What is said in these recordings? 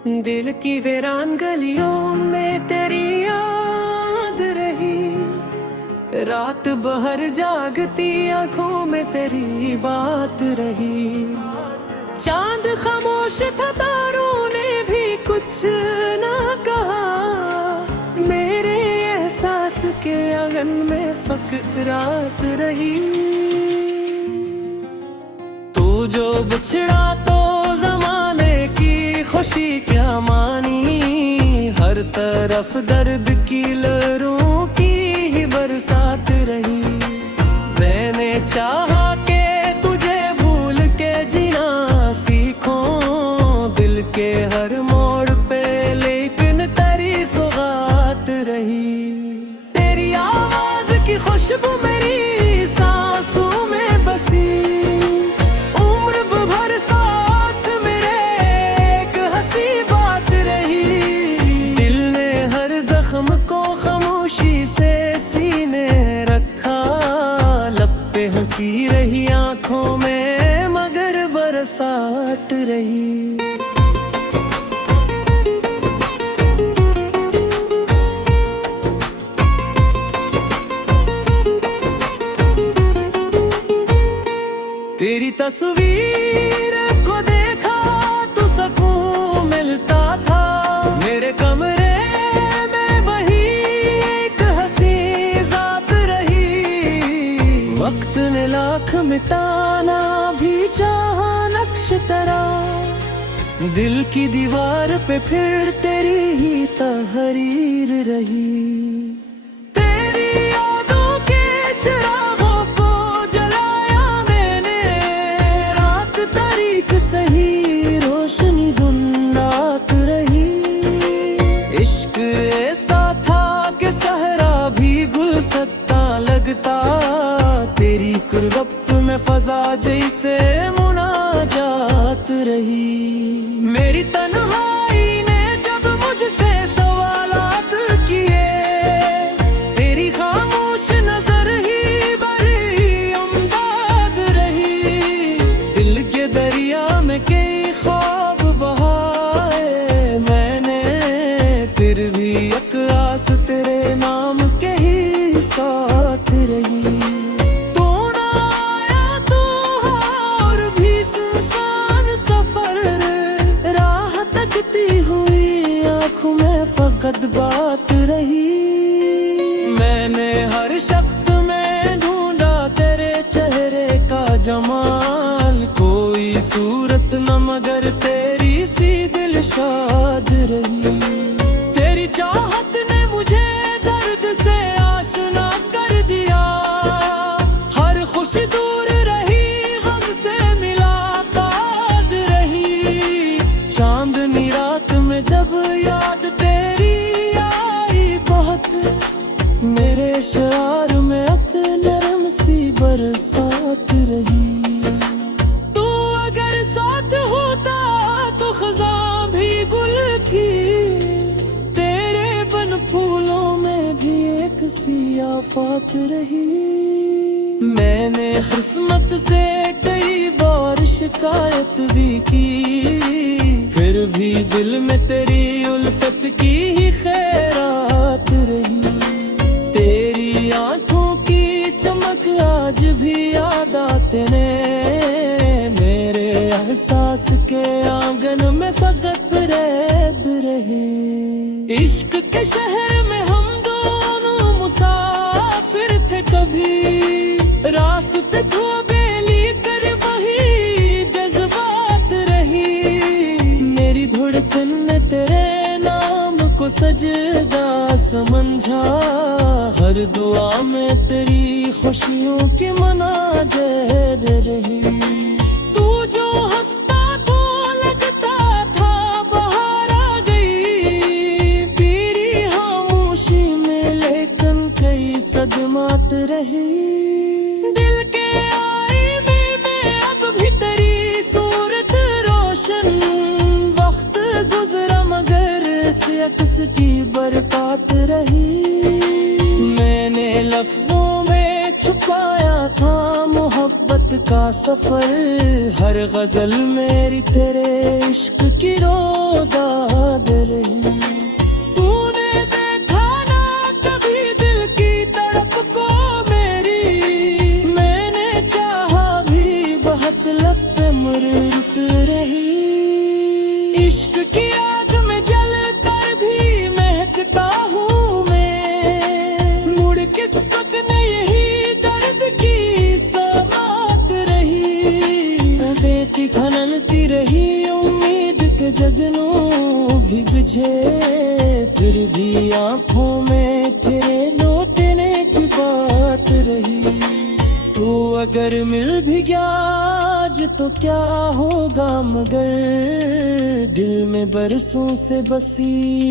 दिल की वीरान गलियों में तेरी याद रही, रात भर जागती आंखों में तेरी बात रही। चांद खामोश था, तारों ने भी कुछ ना कहा, मेरे एहसास के आंगन में फकरात रही। तू जो बिछड़ा तो जमाने की खुशी क्या मानी, हर तरफ दर्द की लहरों की ही बरसात रही। मैंने चाहा के तुझे भूल के जीना सीखूं, दिल के हर मोड़ पे लेकिन तेरी सौगात रही। तेरी आवाज की खुशबू मेरी सांसों में बसी, उम्र भर साथ मेरे एक हंसी बात रही। दिल ने हर जख्म को खामोशी से सीने रखा, लब पे हंसी रही आंखों में मगर बरसात रही। तेरी तस्वीर को देखा तो सुकून मिलता था, मेरे कमरे में वही एक हंसी जात रही। वक्त ने लाख मिटाना भी चाहा नक्श तेरा, दिल की दीवार पे फिर तेरी ही तहरीर रही। तेरी यादों के चिरागों को जलाया मैंने, रात तारीख सही रोशनी धुंधात रही। इश्क ऐसा था कि सहरा भी गुलसत्ता लगता, तेरी कुर्बत में फजा जैसे मुनाजात रही। मेरी तन्हाई ने जब मुझसे सवालात किए, तेरी खामोश नजर ही बड़ी उम्दाद रही। दिल के दरिया में कई ख्वाब बहाए मैंने, फिर भी एक आस तेरे नाम के ही साथ रही। तू ना आया तो और भी सुनसान सफर, राह तकती हुई आंखों में फकत बात रही। मैंने हर शख्स में ढूंढा तेरे चेहरे का जमाल, कोई सूरत न मगर तेरी सी दिलशाद रही। तेरी चाहत ने मुझे दर्द से आशना कर दिया, हर खुशी दूर रही गम से मुलाकात रही। चांदनी रात में जब याद तेरी आई बहुत, मेरे शार में अक नरम सी बरसात रही। तू अगर साथ होता तो खज़ां भी गुल थी, तेरे बन फूलों में भी एक सी आफात रही। मैंने किस्मत से कई बार शिकायत भी की, फिर भी दिल में तेरी उल्फत की ही खैरात रही। तेरी आंखों की चमक आज भी याद आते ने, मेरे एहसास के आंगन में फकत रैब रहे। इश्क के शहर में हम दोनों मुसाफिर थे, कभी रास्ते थो बेली कर वही जज्बात रही। मेरी धड़कन ने तेरे नाम को सजदा समझा, हर दुआ में तेरी खुशियों की मनाज़र रही। तू जो हंसता तो लगता था बाहर आ गई, पीरी खामोशी में लेकिन कई सदमात रही। दिल के आईने में अब भी तेरी सूरत रोशन, वक्त गुजरा मगर से अक्स की बरकत रही। मैंने लफ्जों में छुपाया था मोहब्बत का सफर, हर गजल मेरी तेरे इश्क की रोदाद रही। तूने देखा ना कभी दिल की तड़प को मेरी, मैंने चाहा भी बहुत लब पे मुर रुक रही। इश्क की आग में जल कर भी महकता हूँ मैं, मुड़ के सकने यही दर्द की समात रही। देती खननती रही उम्मीद के जगनू भी बुझे, फिर भी आंखों में तेरे लौटने की बात रही। तू अगर मिल भी गया आज तो क्या होगा मगर, दिल में बरसों से बसी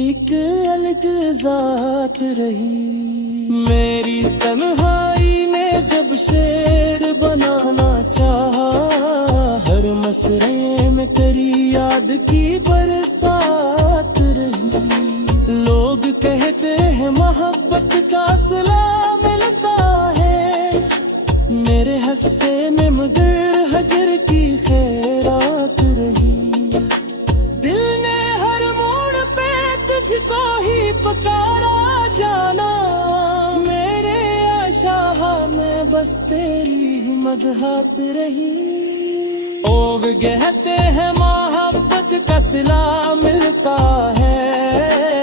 एक अलग जात रही। मेरी तन्हाई ने जब शेर बनाना चाहा, हर मसरे में तेरी याद की बरसात रही। लोग कहते हैं मोहब्बत का सिला मिलता है, मेरे हस्से में मगर हजर की खैरात रही। दिल ने हर मोड़ पे तुझको ही पुकारा जाना, मेरे आशा में बस तेरी ही मदहात रही। लोग कहते हैं मोहब्बत का सिला मिलता है,